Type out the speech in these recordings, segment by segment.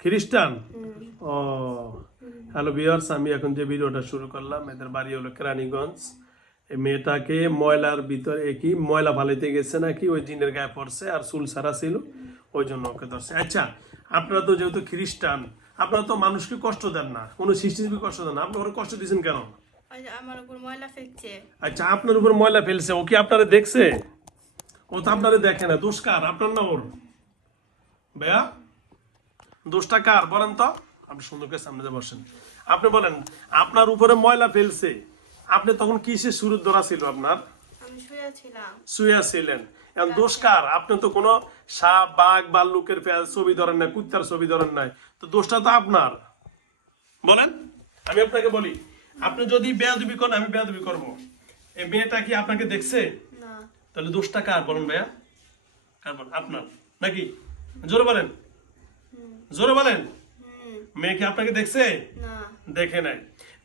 খ্রিস্টান? ও hello viewers, আমি এখন যে ভিডিওটা শুরু করলাম, এদের বাড়ি হলো কেরানীগঞ্জ। এই মেয়েটাকে ময়লার ভিতরে কি ময়লা ফালাইতে গেছে নাকি, ওই জিনের গায়ে পড়ছে আর চুল ছাড়া ছিল, ওই জন্য ওকে ধরছে। আচ্ছা, আপনারা তো যেহেতু খ্রিস্টান, আপনারা তো মানুষকে কষ্ট দেন না, কোনো সৃষ্টিজীবী কষ্ট দেন না, আপনি ওরা কষ্ট দিয়েছেন কেন? আমার উপর ময়লা ফেলছে। আচ্ছা, আপনার উপর ময়লা ফেলছে, ও কি আপনারা দেখছে? ও তো আপনারা দেখে না, দোষ কার, আপনার না ওর? ভাইয়া, দোষটা কার বলেন তো? আপনি সুন্দর করে সামনে যে বসেন, আপনি বলেন, আপনার উপরে ময়লা ফেলছে, আপনি তখন কিসে শুরুর ধরা ছিল আপনার? আমি শুয়েছিলাম। শুয়ে ছিলেন, এখন দোষ কার? আপনি তো কোনো সাপ বাঘ ভাল্লুকের ছবি ধরেন নাই, কুত্তার ছবি ধরেন নাই, তো দোষটা তো আপনার। বলেন, আমি আপনাকে বলি, আপনি যদি বেয়াদবি করেন আমি বেয়াদবি করব। এই মেয়েটা কি আপনাকে দেখছে? না। তাহলে দোষটা কার বলেন ভাইয়া? কার বলেন? আপনার নাকি? জোরে বলেন, জোরে বলেন। মেয়ে কি আপনাকে দেখছে? না। দেখে নাই।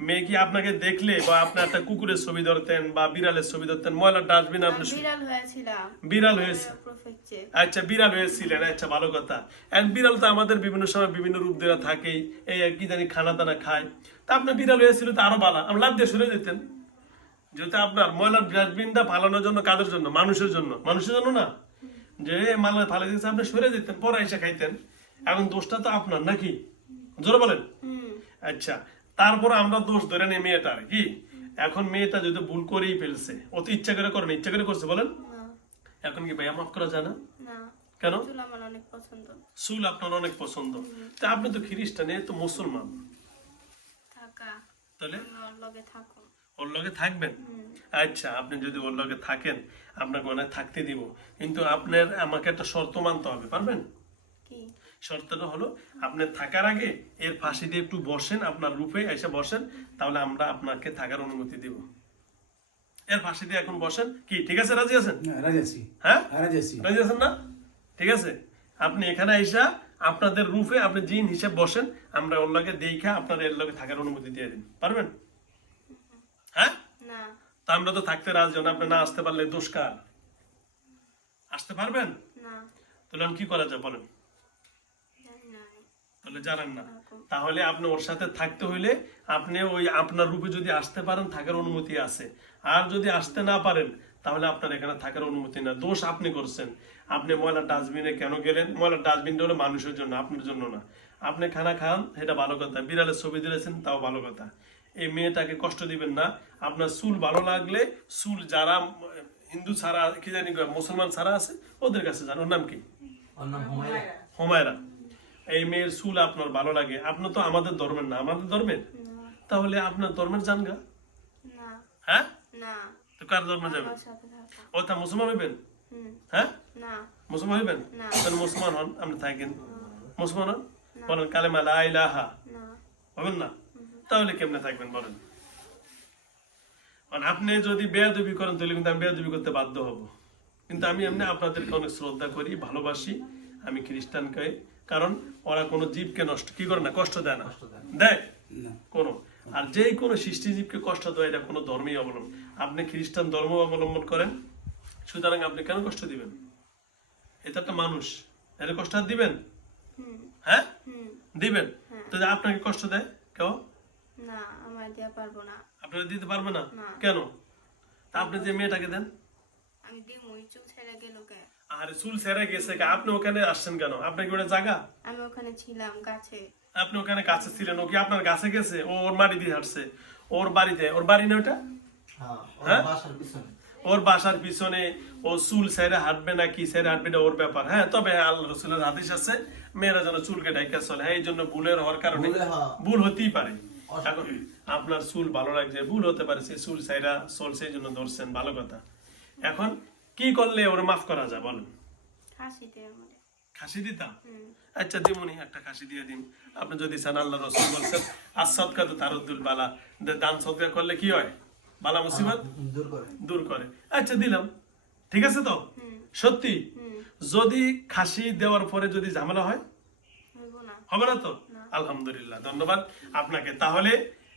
মেয়ে কি আপনাকে দেখলে বা আপনি একটা কুকুরের ছবি ধরতেন বা বিড়ালের ছবি ধরতেন, ময়লার ডাস্টবিন আপনি বিড়াল হয়েছিলাম। বিড়াল হয়েছে? আমার উপর ফেলছে। আচ্ছা, বিড়াল হয়েছিলেন, আচ্ছা ভালো কথা। এক বিড়াল তো আমাদের বিভিন্ন সময় বিভিন্ন রূপ দেওয়া থাকেই, এই কি জানি খানা দানা খায়, তা আপনার বিড়াল হয়েছিল তো আরো ভালো, আপনি লাভ দিয়ে সরে যেতেন। যেহেতু আপনার ময়লার ডাস্টবিনটা ফালানোর জন্য, কাদের জন্য? মানুষের জন্য। মানুষের জন্য না, যে মাল ফালাই দিয়েছে আপনি সরে যেতেন, পরে এসে খাইতেন। এখন দোষটা তো আপনার নাকি? জোরে বলেন। আচ্ছা, তারপর আমরা দোষ ধরে নেই মেয়েটার কি? এখন মেয়েটা যদি ভুল করেই ফেলছে, ও তো ইচ্ছা করে করেন, ইচ্ছা করে করছে বলেন, না। এখন কি ভাইয়া মাফ করা যায় না? না। কেন? চুল আমার অনেক পছন্দ। চুল আপনার অনেক পছন্দ, তা আপনি তো খ্রিস্টান, এ তো মুসলমান, থাকা। তাহলে আমি ওর লগে থাকো। ওর লগে থাকবেন? আচ্ছা, আপনি যদি ওর লগে থাকেন, আপনাকে মনে হয় থাকতে দিব, কিন্তু আপনার আমাকে একটা শর্ত মানতে হবে, পারবেন? কি? শর্তটা হলো, আপনি থাকার আগে এর ফাঁসি দিয়ে একটু বসেন, আপনার রূপে এসে বসেন, তাহলে আমরা আপনাকে থাকার অনুমতি দিব। এর ফাঁসি দিয়ে এখন বসেন, কি ঠিক আছে? রাজি আছেন? রাজি আছি। হ্যাঁ, রাজি আছি। রাজি আছেন না? ঠিক আছে, আপনি এখানে আইসা আপনাদের রূপে আপনি জিন হিসেব বসেন, আমরা ওর লগে দেখা আপনার এর লগে থাকার অনুমতি দিয়ে দিন, পারবেন? হ্যাঁ, না। তা আমরা তো থাকতে রাজি হন, আপনি না আসতে পারলে দোষ কার? আসতে পারবেন? না। তাহলে এখন কি করা যায় বলেন? জানি না আমি। তাহলে জানেন না, তাহলে আপনি ওর সাথে থাকতে হইলে আপনি ওই আপনার রূপে যদি আসতে পারেন, থাকার অনুমতি আছে। আর যদি আসতে না পারেন, তাহলে আপনার এখানে থাকার অনুমতি না। দোষ আপনি করছেন। আপনি ময়লার ডাস্টবিনে কেন গেলেন? ময়লার ডাস্টবিনটা হলো মানুষের জন্য, আপনার জন্য না। আপনি খানা খান, সেটা ভালো কথা, বিড়ালের ছবি দিয়েছেন, তাও ভালো কথা। এই মেয়েটাকে কষ্ট দিবেন না। আপনার চুল ভালো লাগলে, চুল যারা হিন্দু ছাড়া কি জানি মুসলমান ছাড়া আছে, ওদের কাছে যান। ওর নাম কি? হুমায়রা। এই মেয়ের চুল আপনার ভালো লাগে, আপনি তো আমাদের ধর্মের না, আমাদের ধর্মের, তাহলে আপনার ধর্মের যান গা। না। হ্যাঁ, না। তো কার ধর্মে যাবেন? আমার সাথে থাকা। ও তা মুসলমান হইবেন? হুম। হ্যাঁ, না। মুসলমান হইবেন? না। তাহলে মুসলমান হন, আপনি থাকেন। মুসলমান হন, বলেন কালেমা লা ইলাহা, না। হবেন না? তাহলে কেমনে থাকবেন বলেন? কারণ আপনি যদি বেয়াদবি করেন, তাহলে কিন্তু আমি বেয়াদবি করতে বাধ্য হব। কিন্তু আমি এমনি আপনাদেরকে অনেক শ্রদ্ধা করি, ভালোবাসি আমি খ্রিস্টানকে, কারণ ওরা কোনো জীবকে নষ্ট কি করে না, কষ্ট দেয় না। দেয় কোনো, আর যেই কোনো সৃষ্টিজীবকে কষ্ট দেয়, এটা কোনো ধর্মই অবলম্বন। আপনি খ্রিস্টান ধর্ম অবলম্বন করেন, সুতরাং আপনি কেন কষ্ট দিবেন? এটা একটা মানুষ, এর কষ্ট আর দিবেন? হ্যাঁ, দিবেন। তো যে আপনাকে কষ্ট দেয় কেউ? না, আমার দেয়া পারবো না। আপনারা দিতে পারবে না? না। কেন? তা আপনি যে মেয়েটাকে দেন। আমি দিমুই, চুল ছেড়ে গেল কে? আর চুল ছেড়ে গেছে, আপনি ওখানে আসছেন কেন? আপনার কি ওটা জায়গা? আমি ওখানে ছিলাম গাছে। আপনি ওখানে কাছে ছিলেন, ও কি আপনার কাছে গেছে? ও ওর বাড়ি দিয়ে হাঁটছে, ওর বাড়িতে, ওর বাড়ি না ওটা? হ্যাঁ, ওর বাসার পিছনে ও চুল ছেড়ে হাঁটবে না কি ছেড়ে হাঁটবে, এটা ওর ব্যাপার। হ্যাঁ, তবে আল্লাহ রাসূলের হাদিস আছে, মেয়েরা যেন চুলকে ঢাকা চলে। হ্যাঁ, এই জন্য ভুলের হওয়ার কারণে ভুল হতেই পারে। এখন আপনার চুল ভালো লাগছে, ভুল হতে পারে, সেই চুল ছেড়া চলছে, এই জন্য ধরছেন, ভালো কথা। এখন কি করলে ওরা মাফ করা যায় বলেন? হাসিতে আমাদের। খাসি দিতাম? আচ্ছা, দিমুনি, একটা খাসি দিয়ে দিন। আপনি যদি চান, আল্লাহ রাসূল বলছেন as-সাদকাতু তারুদ্দুল বালা, দান সদকা করলে কি হয়? বালা মুসিবত দূর করে। আচ্ছা, দিলাম, ঠিক আছে তো? সত্যি? যদি খাসি দেওয়ার পরে যদি ঝামেলা হয়, হইব না। হবে না তো? আলহামদুলিল্লাহ, ধন্যবাদ আপনাকে। তাহলে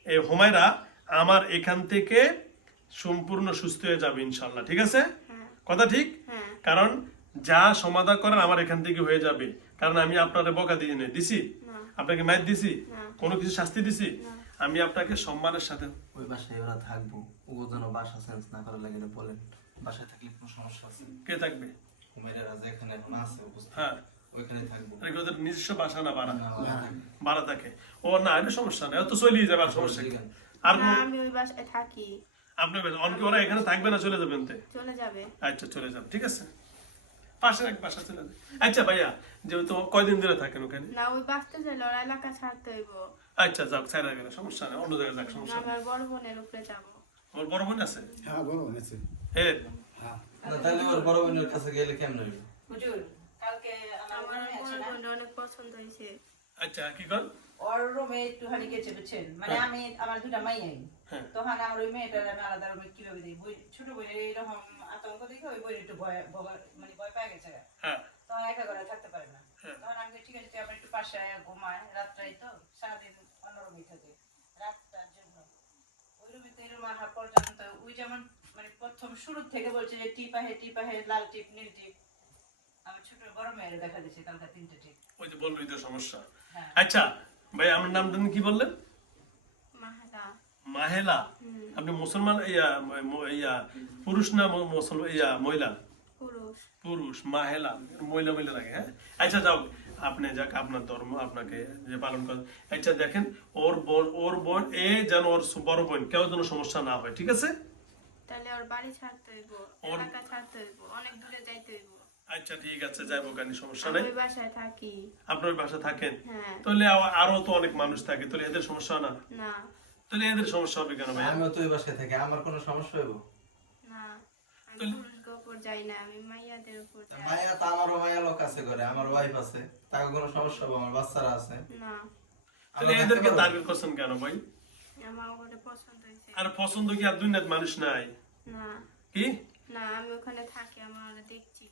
এই হুমায়রা আমার এখান থেকে সম্পূর্ণ সুস্থ হয়ে যাবে ইনশাল্লাহ, ঠিক আছে? কথা ঠিক? কারণ যা সমাধান করেন আমার এখান থেকে হয়ে যাবে, কারণ আমি আপনারে বকা দিয়ে দিছি। আপনাকে মাইর দিছি না। কোনো কিছু শাস্তি দিছি না। আমি আপনাকে সম্মানের সাথে ওই বাসায় ওরা থাকবো ও যেন বাসা চেঞ্জ না করার লাগে এটা বলেন বাসায় থাকলে কোনো সমস্যা আছে কে থাকবে হুমায়রা রাজা এখানে এখন আছে উপস্থিত হ্যাঁ ওইখানে থাকবো আর কি ওদের নিজস্ব বাসা না ভাড়া না, ওরা থাকবে। ভাড়া থাকে ও না এটা সমস্যা নেই ও তো চলেই যাবে আর সমস্যা কি? আর না কোনো- আমি ওই বাসায় থাকি। আপনার অনেকে ওরা এখানে থাকবে না চলে যাবেন তে চলে যাবে। আচ্ছা চলে যান ঠিক আছে পাশে এক বাসা চলে যান আচ্ছা ভাইয়া যেহেতু কয়দিন ধরে থাকেন ওখানে না ওই বাসতে চাইলে ওরা এলাকা ছাড়তে হইব। আচ্ছা যাক ছাড়া গেলে সমস্যা নেই অন্য জায়গায় যাক না সমস্যা নেই আমার বড় বোনের উপরে যাবো। ওর বড় বোন আছে হ্যাঁ বলো আছে হ্যাঁ হ্যাঁ না তাহলে ওর বড় বোনের কাছে গেলে কেমন হইবে হুজুর কালকে আমার আমার রুমে আছে বড় না বোনটা অনেক পছন্দ হয়েছে। আচ্ছা কি কর ওর রুমে একটু হানি গেছে বুঝছেন মানে হ্যাঁ। আমি আমার দুটা মাই আই হ্যাঁ। তখন আমার ওই মেয়েটার আমি আলাদা রুমে কিভাবে দিই বই ছোট বইয়ের এরকম আতঙ্ক দেখে ওই বইয়ের একটু মানে ভয় পেয়ে গেছে হ্যাঁ তখন একা করে থাকতে পারে না হ্যাঁ। তখন আমি বলি, ঠিক আছে তুই আবার একটু পাশে ঘুমায় রাত্রাই তো সারাদিন অন্য রুমে থাকে রাতটার জন্য ওই রুমে তো এরকম আহা পর্যন্ত ওই যেমন মানে প্রথম শুরু থেকে বলছে যে টিপাহে লাল টিপ নীল টিপ আমার ছোট বড় মেয়ের দেখা দিচ্ছে কালকে 3টে টিপ ওই যে বললোই তো সমস্যা হ্যাঁ। আচ্ছা ভাই আমার নামটা কি বললেন মাহাদা। মাহেলা আপনি মুসলমান ইয়া ইয়া পুরুষ না মুসলমান ইয়া মহিলা পুরুষ। পুরুষ মাহেলা মহিলা মহিলা লাগে হ্যাঁ আচ্ছা যাও আপনি যাক আপনার ধর্ম আপনাকে যে পালন করেন আচ্ছা দেখেন ওর বোন এ যেন ওর বড় বোন কেউ যেন সমস্যা না হয় ঠিক আছে তাহলে ওর বাড়ি ছাড়তে হইব, ওর- এলাকা ছাড়তে হইব, অনেক দূরে যাইতে হইব। আচ্ছা ঠিক আছে যাইবো কেন সমস্যা আমি নাই ওই বাসায় থাকি। আপনার বাসা থাকেন হ্যাঁ। তাহলে আরো তো অনেক মানুষ থাকে তাহলে এদের সমস্যা হয় না না তাহলে এদের সমস্যা হবে কেন ভাই আমিও তো ওই বাসায় থাকি আমার কোনো সমস্যা হইব না আমি তাহলে- পুরুষদের উপর যাই না, আমি মাইয়াদের উপর যাই। মায়া তো আমারও মায়া লোক আছে ঘরে আমার ওয়াইফ আছে তাকে কোনো সমস্যা হবে আমার বাচ্চারা আছে না তাহলে আমরা এদেরকে থাকতে পারবো। টার্গেট করছেন কেন ভাই আমার ওটা পছন্দ হয়েছে। আর পছন্দ কি আর দুনিয়াত মানুষ নাই না কি না আমি ওখানে থাকি, আমার ওরা দেখছি।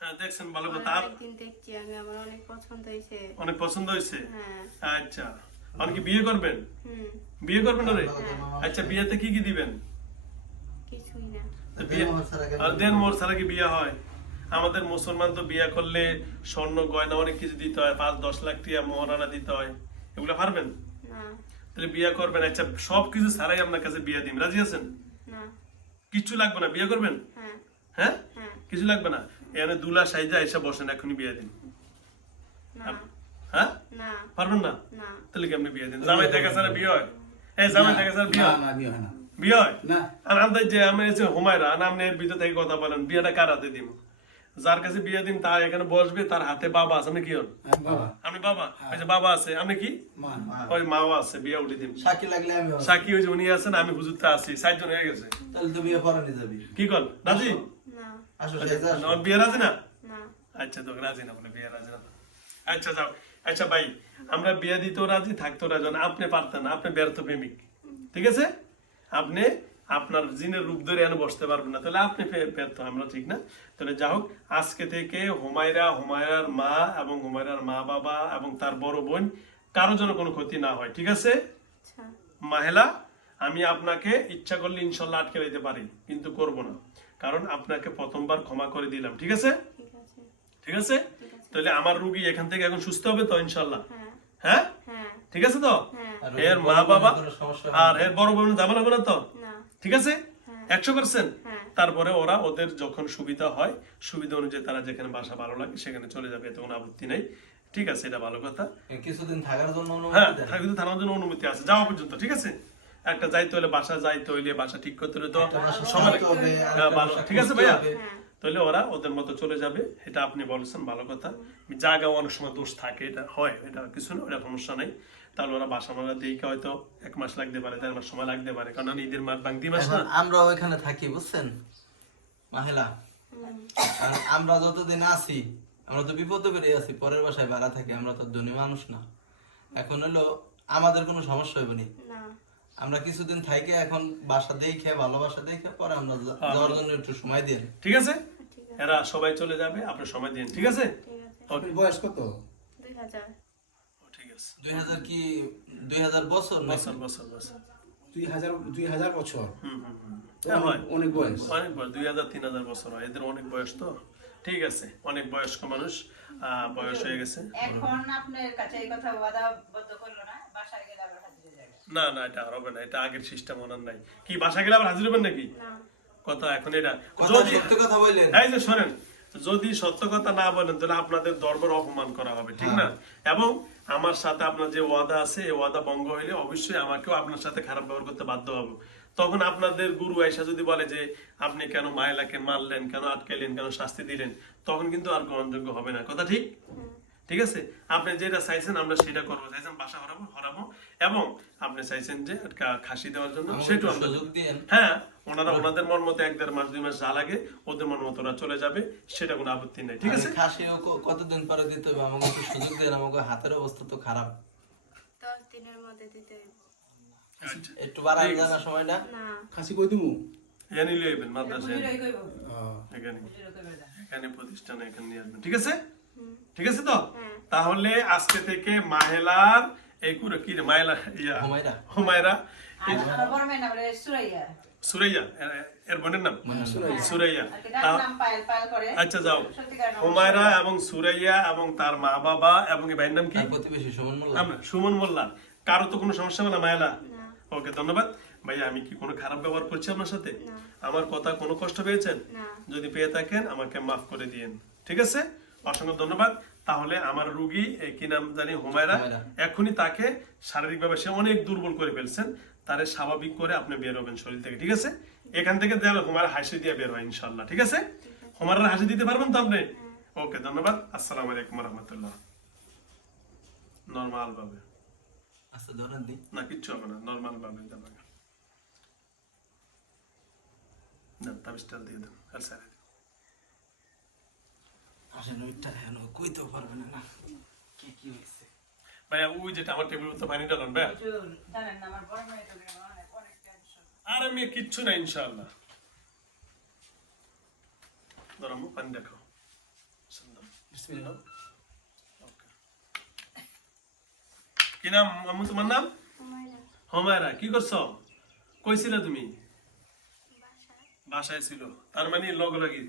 হ্যাঁ দেখছেন ভালো কথা আর অনেকদিন দেখছি আমি, আমার অনেক পছন্দ হয়েছে। অনেক পছন্দ হয়েছে হ্যাঁ। আচ্ছা আপনি কি বিয়ে করবেন হুম। বিয়ে করবেন না রে হ্যাঁ। আচ্ছা বিয়েতে কি কি দিবেন কিছুই না। তো বিয়ে আর দেন মোর ছাড়া কি বিয়ে হয় আমাদের মুসলমান তো বিয়ে করলে স্বর্ণ গয়না অনেক কিছু দিতে হয় 5-10 লাখ টাকা মহারানা দিতে হয় এগুলো পারবেন না তাহলে বিয়ে করবেন আচ্ছা সব কিছু ছাড়াই আপনার কাছে বিয়ে দিন রাজি আছেন না। কিচ্ছু লাগবে না বিয়ে করবেন হ্যাঁ হ্যাঁ হ্যাঁ। কিছু লাগবে না এখানে দুলা সাইজা এসে বসেন এখনই বিয়ে দিন না হ্যাঁ না পারবেন না না। তাহলে কেমনি বিয়ে দিন জামাই দেখা ছাড়া বিয়ে হয় এই জামাই দেখা ছাড়া বিয়ে না হয় না বিয়ে হয় না বিয়ে হয় না আর আমাদের যে আমি এসে হুমায়রা আর আপনি এর ভিতর থেকে কথা বলেন বিয়েটা কার হাতে দিন যার কাছে বিয়ে দিন তার এখানে বসবে তার হাতে বাবা আছে আপনি কি হন আমি বাবা আপনি বাবা ওই যে বাবা আছে আপনি কি মা ওই মাও আছে বিয়ে উঠে দিন সাক্ষী লাগলে আমি সাকি ওই যে উনি আছেন আমি হুজুরটা আছি 7 জন হয়ে গেছে তাহলে তো বিয়ে পরে নিয়ে যাবি কি কর রাজি না আসো সেজে আসো। আমার বিয়ে রাজি না না। আচ্ছা তো রাজি না বলে বিয়ে রাজি না আচ্ছা যাও আচ্ছা ভাই আমরা বিয়ে দিতেও রাজি থাকতেও রাজি না আপনি পারতেন না আপনি ব্যর্থ প্রেমিক ঠিক আছে আপনি আপনার জিনের রূপ ধরে এনে বসতে পারবেন না তাহলে আপনি ব্যর্থ আমরা ঠিক না তাহলে যা হোক আজকে থেকে হুমায়রার মা এবং হুমায়রার মা বাবা এবং তার বড় বোন কারো যেন কোনো ক্ষতি না হয় ঠিক আছে আচ্ছা মাহেলা আমি আপনাকে ইচ্ছা করলে ইনশাল্লাহ আটকে দিতে পারি কিন্তু করব না কারণ আপনাকে প্রথমবার ক্ষমা করে দিলাম ঠিক আছে ঠিক আছে। ঠিক আছে ঠিক আছে। তাহলে আমার রুগী এখান থেকে এখন সুস্থ হবে তো ইনশাল্লাহ হ্যাঁ হ্যাঁ হ্যাঁ ঠিক আছে তো হ্যাঁ। আর এর ওর মা বড় বোনের বাবা কোনো সমস্যা আর হবে এর বড় বোন যাবে না তো না। ঠিক আছে হ্যাঁ। 100% হ্যাঁ। তারপরে ওরা ওদের যখন সুবিধা হয় সুবিধা অনুযায়ী তারা যেখানে বাসা ভালো লাগে সেখানে চলে যাবে এতে কোনো আপত্তি নেই ঠিক আছে এটা ভালো কথা কিছুদিন থাকার জন্য হ্যাঁ অনুমতি দেন। থাকলে থানার জন্য অনুমতি আছে যাওয়া পর্যন্ত ঠিক আছে একটা যাইতে হলে বাসা যাইতে হইলে বাসা ঠিক করতে হলে তো একটা বাসা সময় সাজাতে হবে, লাগে। আরেকটা হ্যাঁ, ভালো বাসা ঠিক আছে খুঁজতে ভাইয়া হবে। হ্যাঁ তাহলে ওরা ওদের মতো চলে যাবে এটা আপনি বলছেন ভালো কথা জায়গা অনেক সময় দোষ থাকে এটা হয় এটা কিছু না ওটা সমস্যা নেই তাহলে ওরা বাসা মারা দেখে হয়তো 1 মাস লাগতে পারে 1.5 মাস সময় লাগতে পারে কারণ ঈদের মাস বাংতি মাস না এখন আমরা ওইখানে থাকি বুঝছেন মাহেলা আর আমরা যতদিন আছি আমরা তো বিপদে বেরিয়ে আছি পরের বাসায় ভাড়া থাকি আমরা তো ধনী মানুষ না এখন হলো আমাদের কোনো সমস্যা হবে না না। আমরা কিছুদিন থাইকে এখন বাসা দেখে ভালোবাসা দেখে পরে আমরা যাওয়ার জন্য একটু সময় দিন ঠিক আছে ঠিক আছে। এরা সবাই চলে যাবে আপনি সময় দিন ঠিক আছে ঠিক আছে। ওকে বয়স কত 2000 ঠিক আছে 2000 কি 2000 বছর নাকি? বছর বছর বছর 2000 বছর হুম। হ্যাঁ, হয়। অনেক বয়স অনেক বয়স 2000-3000 বছর হয় এদের অনেক বয়স তো ঠিক আছে, অনেক বয়স্ক মানুষ, বয়স হয়ে গেছে। এখন আপনার কাছে এই কথা ওয়াদাবদ্ধ করলো না, বাসায় গেলে আবার হাজিরে যাবে। না না, এটা আর হবে না, এটা আগের সিস্টেম ওনার নাই। কি বাসা গেলে আবার হাজির হবেন নাকি? না কথা এখন এটা কথা যদি সত্য কথা বললেন। এই যে শোনেন, যদি সত্য কথা না বলেন তাহলে আপনাদের দরবার অপমান করা হবে, ঠিক না? এবং আমার সাথে আপনার যে ওয়াদা আছে এই ওয়াদা ভঙ্গ হইলে অবশ্যই আমাকেও আপনার সাথে খারাপ ব্যবহার করতে বাধ্য হব। তখন আপনাদের গুরু আয়েশা যদি বলে যে আপনি কেন মায়েলাকে মারলেন, কেন আটকাইলেন, কেন শাস্তি দিলেন, তখন কিন্তু আর গ্রহণযোগ্য হবে না। কথা ঠিক? ঠিক আছে, আপনি যেটা চাইছেন আমরা সেটা করবো। চাইছেন বাসা হরাবো এবং আপনি চাইছেন যে খাসি দেওয়ার জন্য, আমাকে সেটাও একটু আমরা সুযোগ দিয়েন। হ্যাঁ, ওনারা ওনাদের মন মতো 1-1.5 মাস 2 মাস যা লাগে ওদের মন মতো ওরা চলে যাবে, সেটা কোনো আপত্তি নাই, ঠিক আছে? আমি খাসিও কতদিন পরে দিতে হবে, আমাকে একটু সুযোগ দেন। আমাকে হাতের অবস্থা তো খারাপ, 10 দিনের মধ্যে দিতে হইব। আচ্ছা, একটু বাড়ানো যায় না সময়টা? না খাসি কই দিমু এখানে নিয়ে আসবেন মাদ্রাসায়, হুজুরই কইব, এখানে হুজুরই কইবে না। এখানে প্রতিষ্ঠানে এখানে নিয়ে আসবেন, ঠিক আছে? হুম। ঠিক আছে তো? হ্যাঁ। তাহলে আজকে থেকে মাহেলার এই পুরো কি রে মাহেলা ইয়া হুমায়রা। হুমায়রা আর আমার বড় মেয়ের নাম হলো সুরাইয়া। সুরাইয়া, এর বোনের নাম সুরাইয়া। আর কি তার নাম পায়েল, পায়েল করে। আচ্ছা যাও, সত্যিকার নাম হুমায়রা এবং সুরাইয়া এবং তার মা বাবা এবং এই ভাইয়ের নাম কি? তার প্রতিবেশী সুমন মোল্লা। আমরা সুমন মোল্লা। কারো তো কোনো সমস্যা হবে না মায়েলা? না ওকে, ধন্যবাদ ভাইয়া। আমি কি কোনো খারাপ ব্যবহার করছি আপনার সাথে? না আমার কথা কোনো কষ্ট পেয়েছেন? না যদি পেয়ে থাকেন আমাকে মাফ করে দিয়েন, ঠিক আছে? অসংখ্য ধন্যবাদ। তাহলে আমার রুগী কি নাম জানি, হুমায়রা, হুমায়রা। এখনই তাকে শারীরিকভাবে সে অনেক দুর্বল করে ফেলছেন, তারে স্বাভাবিক করে আপনি বের হবেন শরীর থেকে, ঠিক আছে? এখান থেকে দেয়াল হুমায়রা হাসি দিয়ে বের হয় ইনশাল্লাহ, ঠিক আছে? হুমায়রা হাসি দিতে পারবেন তো আপনি? ওকে, ধন্যবাদ। আসসালামু আলাইকুম রহমতুল্লাহ। নর্মাল ভাবে, আচ্ছা ধরেন দিন। না কিচ্ছু হবে না, নর্মাল ভাবে যাবেন। না তাবিজটা দিয়ে দেন, আর স্যার আসেন ওইটা এখন কইতেও পারবে না। কি কি হয়েছে? ভাইয়া ওই যেটা আমার টেবিলের উপর পানি ডালান ভাইয়া। হুজুর, জানেন না আমার বড় মেয়ে তো অনেক অনেক টেনশন। আরে মেয়ে কিচ্ছু না ইনশাআল্লাহ। ধরো আম্মু, পানি দেখো। সুন্দর। বিসমিল্লাহ। ওকে। কি নাম আম্মু তোমার নাম? হুমায়রা হুমায়রা। কি করছো? কই ছিলে তুমি? বাসায় বাসায় ছিল, তার মানে লগলাগি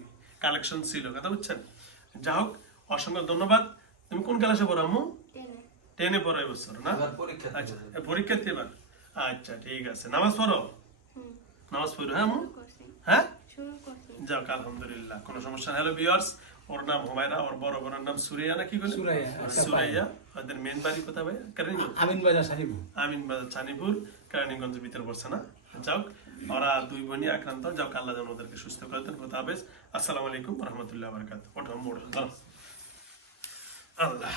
কালেকশন ছিল, কথা বুঝছেন? যা হোক, অসংখ্য ধন্যবাদ। তুমি কোন ক্লাসে পড়ো আম্মু? 10-এ পড়ো এবছর না? এবার পরীক্ষা দিতে আচ্ছা, হবে। পরীক্ষার্থী এবার। আচ্ছা ঠিক আছে, নামাজ পড়ো? হুম নামাজ পড়ো, হ্যাঁ আম্মু? করছি হ্যাঁ, শুরু করছি যাক আলহামদুলিল্লাহ, কোনো সমস্যা না। হ্যালো ভিউয়ার্স, ওর নাম হুমায়রা, ওর বড় বড়র নাম সুরাইয়া না কি বলে? সুরাইয়া, একটা সুরাইয়া। ওদের মেন বাড়ি কোথায় ভাই? কেরানীগঞ্জ। আমিন বাজার সাহেব। আমিন বাজার ছানিপুর, কেরানীগঞ্জের ভিতরে পড়ছে না? যাও, ওরা দুই বোনই আক্রান্ত। যাও, আল্লাহ যেন ওদেরকে সুস্থ করে দেন। খোদা হাফেজ। আসসালামু আলাইকুম রহমতুল্লাহ বারাকাতুহু। ওঠো মোড় আল্লাহ।